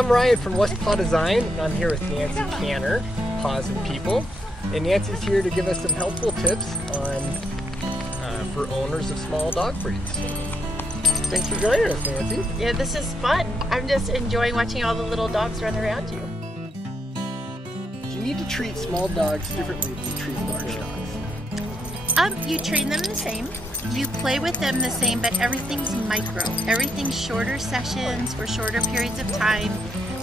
I'm Ryan from West Paw Design, and I'm here with Nancy Canner, Paws and People. And Nancy's here to give us some helpful tips on for owners of small dog breeds. Thanks for joining us, Nancy. Yeah, this is fun. I'm just enjoying watching all the little dogs run around you. You need to treat small dogs differently than you treat large dogs. You train them the same. You play with them the same, but everything's micro. Everything's shorter sessions for shorter periods of time.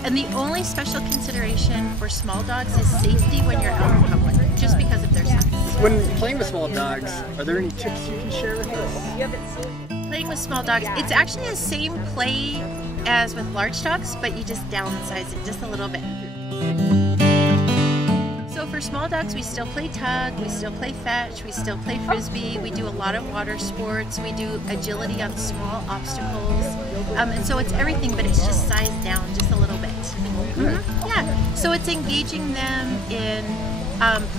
And the only special consideration for small dogs is safety when you're out in public, just because of their size. When playing with small dogs, are there any tips you can share with us? Playing with small dogs, it's actually the same play as with large dogs, but you just downsize it just a little bit. So for small dogs, we still play tug, we still play fetch, we still play frisbee, we do a lot of water sports, we do agility on small obstacles, and so it's everything, but it's just sized down just a little bit. Yeah, so it's engaging them in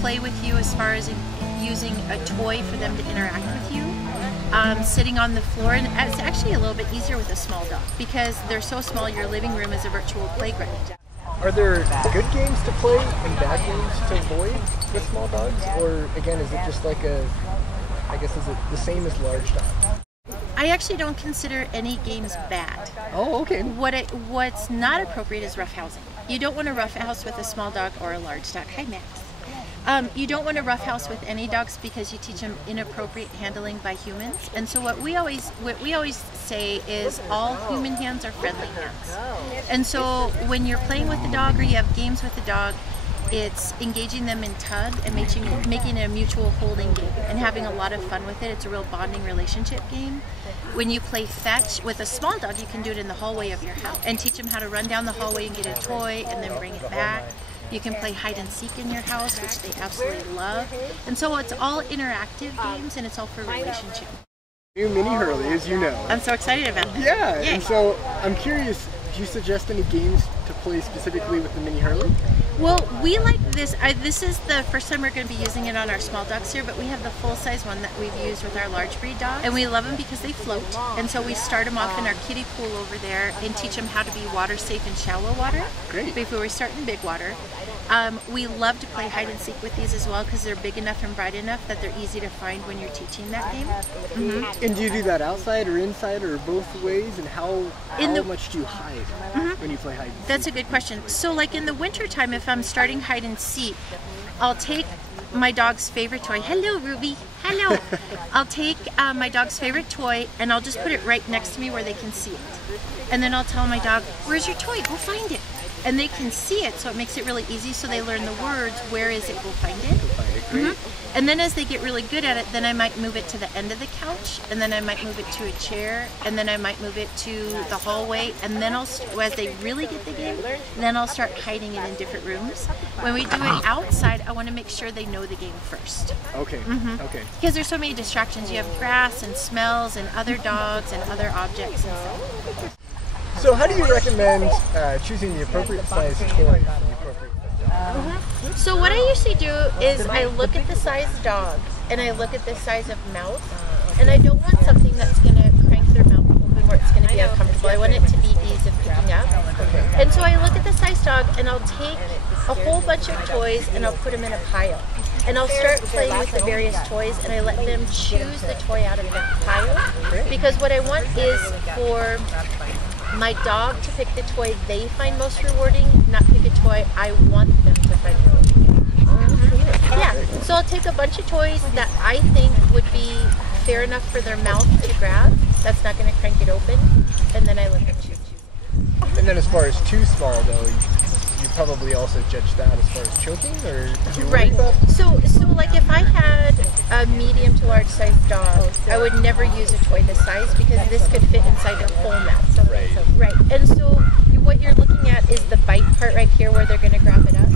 play with you as far as using a toy for them to interact with you. Sitting on the floor, and it's actually a little bit easier with a small dog because they're so small, your living room is a virtual playground. Are there good games to play and bad games to avoid with small dogs? Or again, is it just like is it the same as large dogs? I actually don't consider any games bad. Oh, okay. What's not appropriate is roughhousing. You don't want to roughhouse with a small dog or a large dog. Hi, Max. You don't want to roughhouse with any dogs because you teach them inappropriate handling by humans. And so what we always say is all human hands are friendly hands. And so when you're playing with the dog or you have games with the dog, it's engaging them in tug and making it a mutual holding game and having a lot of fun with it. It's a real bonding relationship game. When you play fetch with a small dog, you can do it in the hallway of your house and teach them how to run down the hallway and get a toy and then bring it back. You can play hide and seek in your house, which they absolutely love. And so it's all interactive games and it's all for relationship. New mini Hurley, as you know. I'm so excited about that. Yeah, Yay. And so I'm curious, do you suggest any games to play specifically with the mini Hurley? Well, we like this. This is the first time we're going to be using it on our small dogs here, but we have the full-size one that we've used with our large breed dogs. And we love them because they float. And so we start them off in our kiddie pool over there and teach them how to be water safe in shallow water. Great. Before we start in big water. We love to play hide and seek with these as well because they're big enough and bright enough that they're easy to find when you're teaching that game. And do you do that outside or inside or both ways? And how much do you hide when you play hide and seek? That's a good question. So like in the winter time, if I'm starting hide and seek, I'll take my dog's favorite toy. Hello, Ruby. Hello. I'll take my dog's favorite toy and I'll just put it right next to me where they can see it. And then I'll tell my dog, where's your toy? Go find it. And they can see it, so it makes it really easy, so they learn the words, where is it, go find it. Great. And then as they get really good at it, then I might move it to the end of the couch, and then I might move it to a chair, and then I might move it to the hallway, and then as they really get the game, then I'll start hiding it in different rooms. When we do it outside, I want to make sure they know the game first. Okay, okay. Because there's so many distractions. You have grass and smells and other dogs and other objects and stuff. So how do you recommend choosing the appropriate size toy for the appropriate dog? So what I usually do is I look at the size dog and I look at the size of mouth, and I don't want something that's going to crank their mouth open where it's going to be uncomfortable. I want it to be ease of picking up. And so I look at the size dog and I'll take a whole bunch of toys and I'll put them in a pile. And I'll start playing with the various toys and I let them choose the toy out of the pile, because what I want is for my dog to pick the toy they find most rewarding, not pick a toy I want them to find rewarding. Yeah, so I'll take a bunch of toys that I think would be fair enough for their mouth to grab, that's not going to crank it open, and then I let them choose. And then as far as too small though, you probably also judge that as far as choking, or do you worry about? So like if I had a medium to large size dog, I would never use a toy this size because this could fit inside their whole mouth. Right. And so what you're looking at is the bite part right here where they're going to grab it up.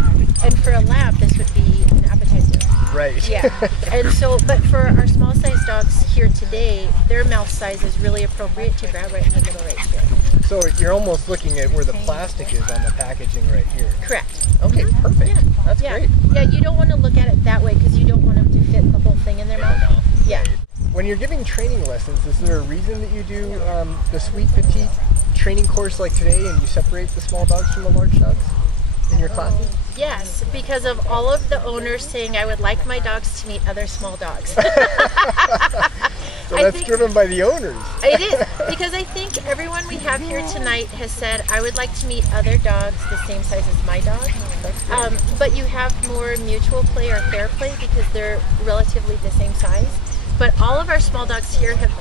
And for a lab, this would be an appetizer. Right. Yeah. And so, but for our small size dogs here today, their mouth size is really appropriate to grab right in the middle right here. So you're almost looking at where the plastic is on the packaging right here. Correct. Okay, perfect. Yeah. That's great. Yeah, you don't want to look at it that way because you don't want them to fit the whole thing in their mouth. Yeah. When you're giving training lessons, is there a reason that you do the sweet petite training course like today and you separate the small dogs from the large dogs in your classes? Yes, because of all of the owners saying I would like my dogs to meet other small dogs. So that's driven by the owners. It is, because I think everyone we have here tonight has said, I would like to meet other dogs the same size as my dog. But you have more mutual play or fair play because they're relatively the same size. But all of our small dogs here have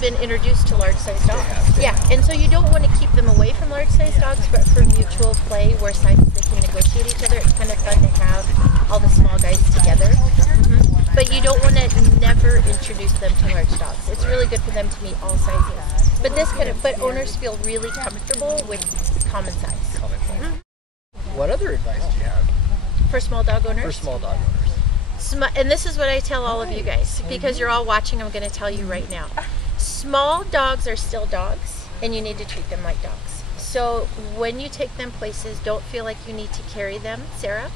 been introduced to large-sized dogs. Yeah, and so you don't want to keep them away from large-sized dogs, but for mutual play where sizes they can negotiate each other, it's kind of fun to have all the small guys together. But you don't want to never introduce them to large dogs. It's really good for them to meet all sizes. But owners feel really comfortable with common size. What other advice do you have? For small dog owners? For small dog owners. And this is what I tell all of you guys, because you're all watching, I'm going to tell you right now. Small dogs are still dogs, and you need to treat them like dogs. So when you take them places, don't feel like you need to carry them, Sarah.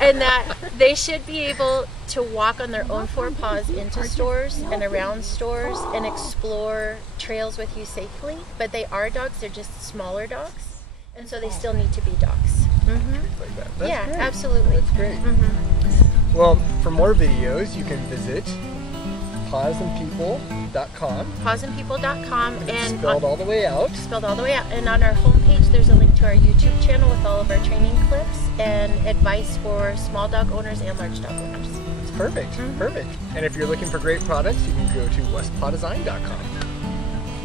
And that they should be able to walk on their own four paws into stores and around stores and explore trails with you safely. But they are dogs, they're just smaller dogs. And so they still need to be dogs. Like that. That's yeah, great. absolutely. That's great. Well, for more videos, you can visit paws-and-people.com. paws-and-people.com, and spelled all the way out. Spelled all the way out. And on our homepage, there's a link to our YouTube channel with all of our training clips and advice for small dog owners and large dog owners. It's perfect. Perfect. And if you're looking for great products, you can go to westpawdesign.com.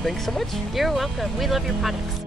Thanks so much. You're welcome. We love your products.